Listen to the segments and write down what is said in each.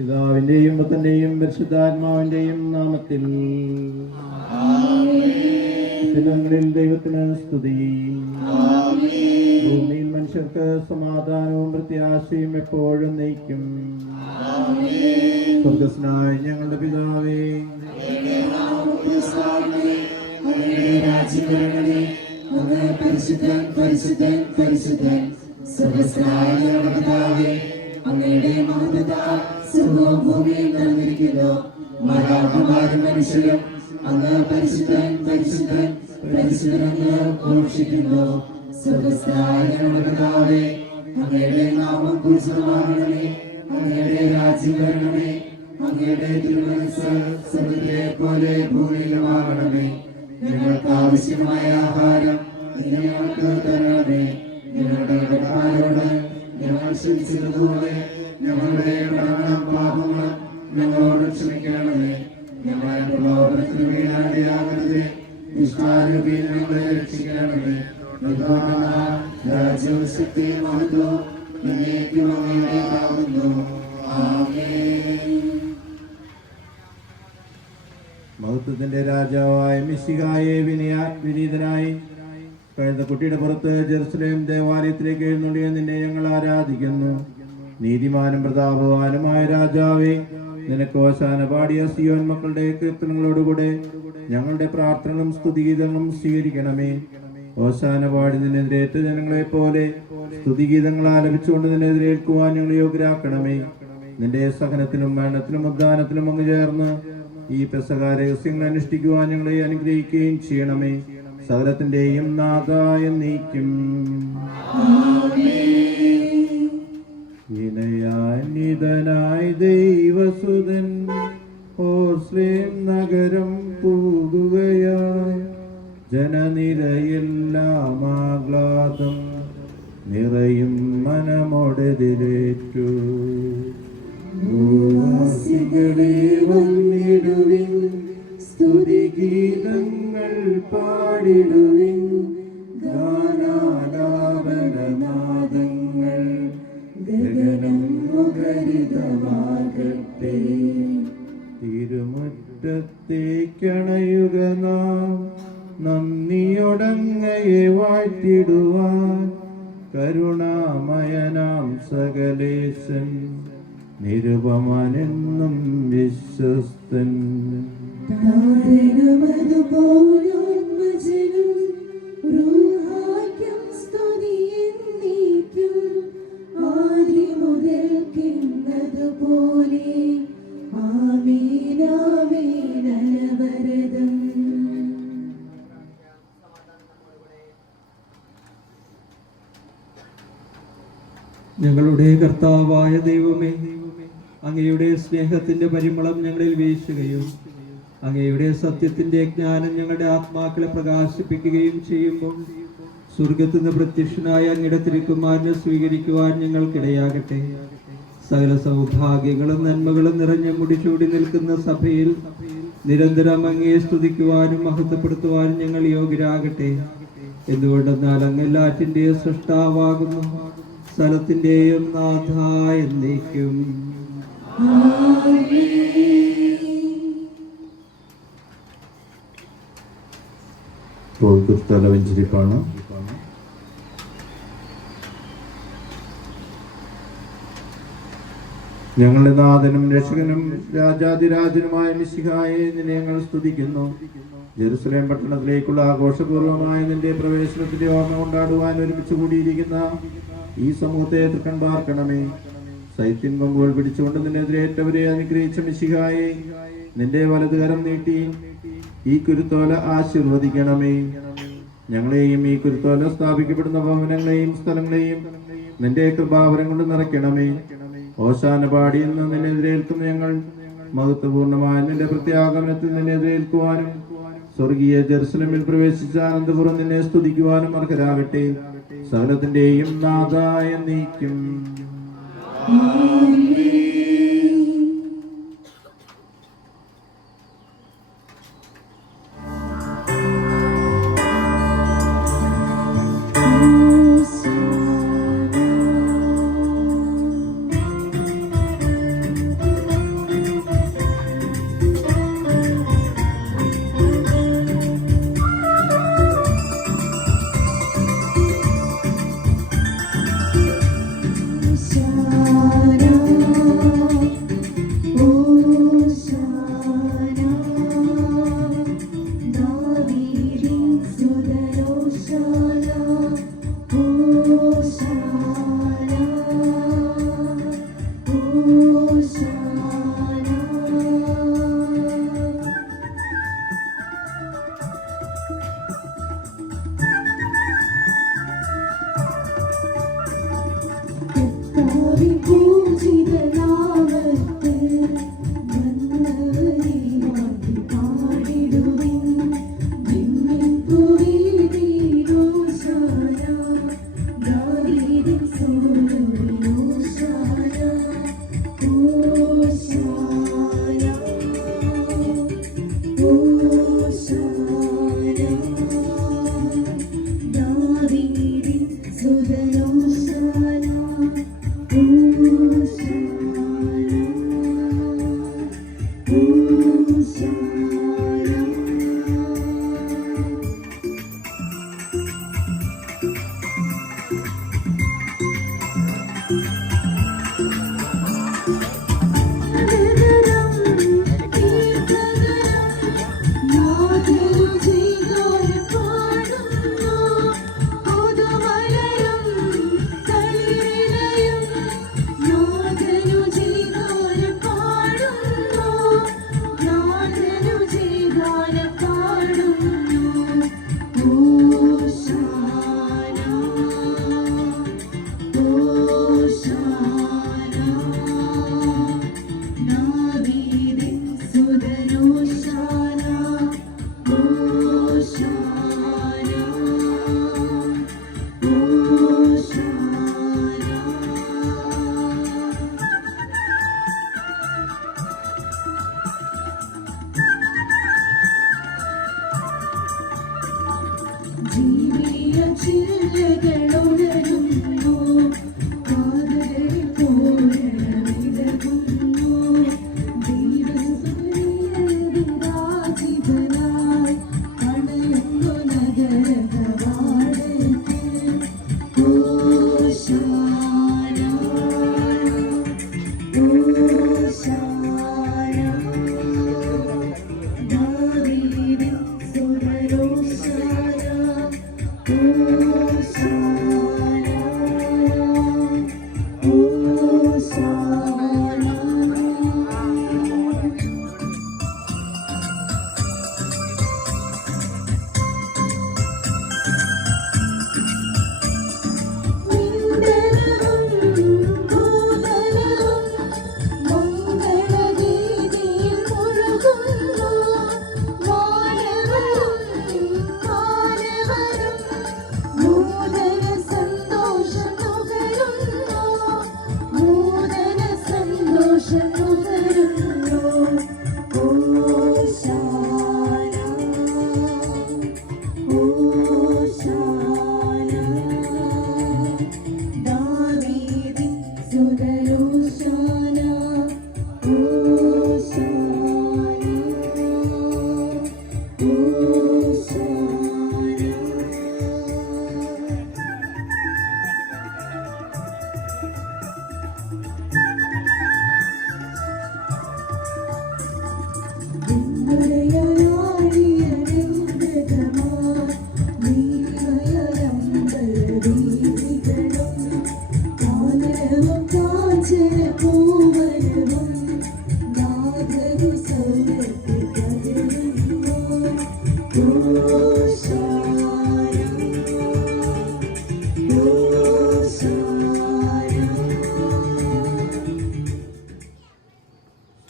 പിതാവിന്റെയും പുത്രന്റെയും പരിശുദ്ധാത്മാവിന്റെയും നാമത്തിൽ. സ്ഥലങ്ങളിൽ ദൈവത്തിന് സ്തുതി. ഭൂമിയിൽ മനുഷ്യർക്ക് സമാധാനവും പ്രത്യാശയും എപ്പോഴും നയിക്കും. സ്വർഗസ്നായ ഞങ്ങളുടെ പിതാവേ. പരിശുദ്ധൻ പരിശുദ്ധൻ പരിശുദ്ധൻ. സ്വർഗസ്നായ ഞങ്ങളുടെ പിതാവേ. അങ്ങയുടെ മഹത്വത സർവവും ഭൂമിയും നിറഞ്ഞിരിക്കുന്നു. മാതാപിതാരും മനുഷ്യരും അങ്ങ് പരിശുദ്ധൻ പരിശുദ്ധൻ പരിശുദ്ധനെന്ന് ഘോഷിക്കുന്നു. പിതാവേ അങ്ങയുടെ നാമം കുറിച്ചതാകണമേ അങ്ങയുടെ രാജ്യം വരണമേ അങ്ങയുടെ തിരുമനസ് സ്വർഗത്തെ പോലെ ഭൂമിയിലുമാകണമേ ഞങ്ങൾക്ക് ആവശ്യമായ ആഹാരം ഞങ്ങൾക്ക് തരണമേ. ഞങ്ങളുടെ കടക്കാരോട് ഞങ്ങൾ ക്ഷമിച്ചതുപോലെ ഞങ്ങളുടെ കടങ്ങളും പാപങ്ങളും ഞങ്ങളോട് ക്ഷമിക്കണമേ. ഞങ്ങളെ പ്രലോഭനത്തിന് വീഴാതെയാകരുതേ നിഷ്ഠാരൂപിയിൽ ഞങ്ങളെ രക്ഷിക്കണമേ. രാജ്യവും ശക്തിയും മഹത്വവും എന്നേക്കും അങ്ങയുടേതാകുന്നു മഹത്വത്തിന്റെ രാജാവായ മിശിഹായെ വിനയാ വിനീതനായി കഴിഞ്ഞ കുട്ടിയുടെ പുറത്ത് ജെറുസലേം ദേവാലയത്തിലേക്ക് എഴുന്നള്ളിയ നിന്നെ ഞങ്ങൾ ആരാധിക്കുന്നു. നീതിമാനും പ്രതാപവാനുമായ രാജാവേ നിനക്ക് അവസാന പാടിയ സിയോൻ മക്കളുടെ കീർത്തനങ്ങളോടുകൂടെ ഞങ്ങളുടെ പ്രാർത്ഥനകളും സ്തുതിഗീതങ്ങളും സ്വീകരിക്കണമേ. അവസാന പാടി നിന്നെതിരേറ്റ ജനങ്ങളെ പോലെ സ്തുതിഗീതങ്ങൾ ആലപിച്ചുകൊണ്ട് നിന്നെതിരേൽക്കുവാൻ ഞങ്ങൾ യോഗ്യരാക്കണമേ. നിന്റെ സഹനത്തിലും മരണത്തിലും ഉദ്ധാനത്തിലും അങ്ങ് ചേർന്ന് ഈ പെസകാരഹസ്യങ്ങൾ അനുഷ്ഠിക്കുവാൻ ഞങ്ങളെ അനുഗ്രഹിക്കുകയും ചെയ്യണമേ. സകലത്തിന്റെയും നാഗായ നീക്കും വിനയാന്വിതനായ ദൈവസുതൻ ശ്രീം നഗരം പോകുകയായി. ജനനിരയെല്ലാം ആഹ്ലാദം നിറയും മനമൊടെതിരേറ്റു ഭൂവാസികളെ പാടിടുവിൻ ഗാനാലാപനനാദങ്ങൾ ഗഗനം മുഖരിതമാകട്ടെ. തിരുമുറ്റത്തേക്കണയുക നാം നന്ദിയൊടങ്ങയെ വാഴ്ത്തിടുവാൻ. കരുണാമയനാം സകലേശൻ നിരുപമനെന്നും വിശ്വസ്തൻ. ഞങ്ങളുടെ കർത്താവായ ദൈവമേ അങ്ങയുടെ സ്നേഹത്തിന്റെ പരിമളം ഞങ്ങളിൽ വീശുകയും അങ്ങയുടെ സത്യത്തിന്റെ ജ്ഞാനം ഞങ്ങളുടെ ആത്മാക്കളെ പ്രകാശിപ്പിക്കുകയും ചെയ്യുമ്പോൾ സ്വർഗത്തു നിന്ന് പ്രത്യക്ഷനായ അങ്ങയുടെ തിരുക്കുമാരനെ സ്വീകരിക്കുവാൻ ഞങ്ങൾക്കിടയാകട്ടെ. സകല സൗഭാഗ്യങ്ങളും നന്മകളും നിറഞ്ഞ മുടിച്ചൂടി നിൽക്കുന്ന സഭയിൽ നിരന്തരം അങ്ങയെ സ്തുതിക്കുവാനും മഹത്വപ്പെടുത്തുവാനും ഞങ്ങൾ യോഗ്യരാകട്ടെ. എന്തുകൊണ്ടെന്നാൽ അങ്ങ് എല്ലാറ്റിന്റെയും സൃഷ്ടാവാകുന്നു സ്ഥലത്തിന്റെയും നാഥ എന്നേക്കും. ഇപ്പോൾ ക്രിസ്തല വെഞ്ചരിപ്പാണ് ഞങ്ങളുടെ നാഥനും രക്ഷകനും രാജാതിരാജനുമായ മിശിഹായെ നിന്നെ ഞങ്ങൾ സ്തുതിക്കുന്നു. ജെറുസലേം പട്ടണത്തിലേക്കുള്ള ആഘോഷപൂർവമായ നിന്റെ പ്രവേശനത്തിന്റെ ഓർമ്മ കൊണ്ടാടുവാൻ ഒരുമിച്ച് കൂടിയിരിക്കുന്ന ഈ സമൂഹത്തെ തൃക്കൺ പാർക്കണമേ സൈത്യൻ കൊമ്പുകൾ പിടിച്ചുകൊണ്ട് നിന്നെതിരേറ്റവരെ അനുഗ്രഹിച്ച മിശിഹായെ നിന്റെ വലതുകരം നീട്ടി ഈ കുരുത്തോല ആശീർവദിക്കണമേ. ഞങ്ങളെയും ഈ കുരുത്തോല സ്ഥാപിക്കപ്പെടുന്ന ഭവനങ്ങളെയും സ്ഥലങ്ങളെയും നിന്റെ കൃപാവരം കൊണ്ട് നിറയ്ക്കണമേ. ഓശാന പാടിയിൽ നിന്ന് നിന്നെതിരേൽക്കുന്ന ഞങ്ങൾ മഹത്വപൂർണമായ നിന്റെ പ്രത്യാഗമനത്തിൽ നിന്നെതിരേൽക്കുവാനും സ്വർഗീയ ജെറുസലമിൽ പ്രവേശിച്ച ആനന്ദപുരം നിന്നെ സ്തുതിക്കുവാനും അർഹരാകട്ടെ. സകലത്തിന്റെയും നാഥായ നീക്കും.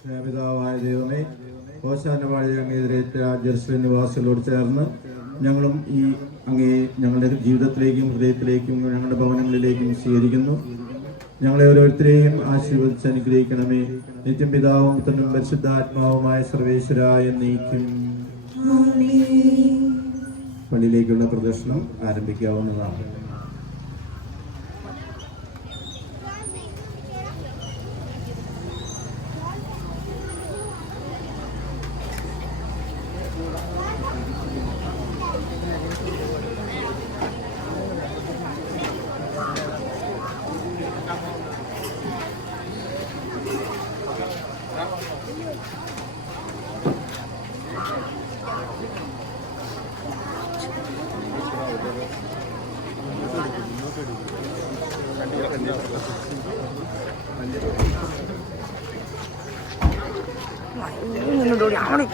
സ്നേഹപിതാവായ ദൈവമേ ഓശാനവാഴി അങ്ങേതിരേറ്റ ജെറുസലേം നിവാസികളോട് ചേർന്ന് ഞങ്ങളും ഈ അങ്ങേ ഞങ്ങളുടെ ജീവിതത്തിലേക്കും ഹൃദയത്തിലേക്കും ഞങ്ങളുടെ ഭവനങ്ങളിലേക്കും സ്വീകരിക്കുന്നു. ഞങ്ങളെ ഓരോരുത്തരെയും ആശീർവദിച്ച് അനുഗ്രഹിക്കണമേ. നിത്യം പിതാവും പുത്രനും പരിശുദ്ധാത്മാവുമായ സർവേശ്വരായ നീക്കും. പള്ളിയിലേക്കുള്ള പ്രദർശനം ആരംഭിക്കാവുന്നതാണ്. 没有那你那都凉了